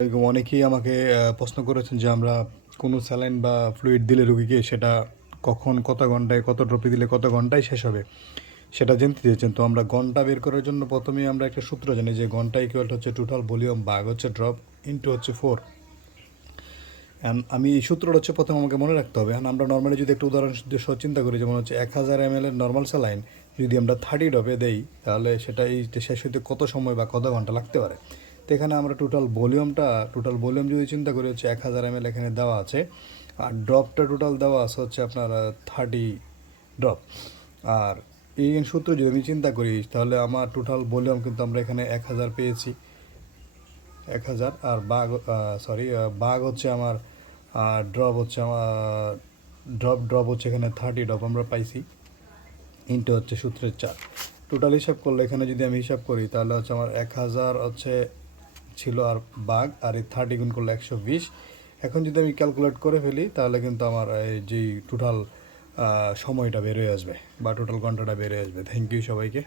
অনেকেই আমাকে প্রশ্ন করেছেন যে আমরা কোনো স্যালাইন বা ফ্লুইড দিলে রুগীকে সেটা কখন, কত ঘন্টায়, কত ড্রপে দিলে কত ঘন্টায় শেষ হবে, সেটা জানতে চেয়েছেন। তো আমরা ঘণ্টা বের করার জন্য প্রথমেই আমরা একটা সূত্র জানি যে ঘণ্টা ইকুয়াল হচ্ছে টোটাল ভলিউম বাঘ হচ্ছে ড্রপ ইন্টু হচ্ছে ফোর And আমি এই সূত্রটা হচ্ছে প্রথমে আমাকে মনে রাখতে হবে। এখন আমরা নর্মালি যদি একটা উদাহরণ চিন্তা করি, যেমন হচ্ছে এক হাজার এম এল এর নর্মাল স্যালাইন যদি আমরা থার্টি ড্রপে দেই, তাহলে সেটা এই শেষ হইতে কত সময় বা কত ঘণ্টা লাগতে পারে? তো এখানে আমরা টোটাল ভলিউমটা টোটাল ভলিউম যদি চিন্তা করি, হচ্ছে এক হাজার এম এখানে দেওয়া আছে। আর ড্রপটা টোটাল দেওয়া আছে হচ্ছে আপনার থার্টি ড্রপ আর এই সূত্র যদি আমি চিন্তা করি, তাহলে আমার টোটাল ভলিউম কিন্তু আমরা এখানে এক হাজার পেয়েছি। এক হাজার, আর বাঘ সরি বাঘ হচ্ছে আমার ড্রপ হচ্ছে আমার ড্রপ ড্রপ হচ্ছে এখানে থার্টি ড্রপ আমরা পাইছি। ইন্টু হচ্ছে সূত্রের চার টোটাল হিসাব করলে এখানে যদি আমি হিসাব করি, তাহলে হচ্ছে আমার এক হাজার হচ্ছে ছিল আর বাঘ, আর এই থার্টি গুণ করলে একশো বিশ। এখন যদি আমি ক্যালকুলেট করে ফেলি, তাহলে কিন্তু আমার যেই টোটাল সময়টা বেরোয় আসবে, বা টোটাল ঘন্টাটা বেরোয় আসবে। থ্যাংক ইউ সবাইকে।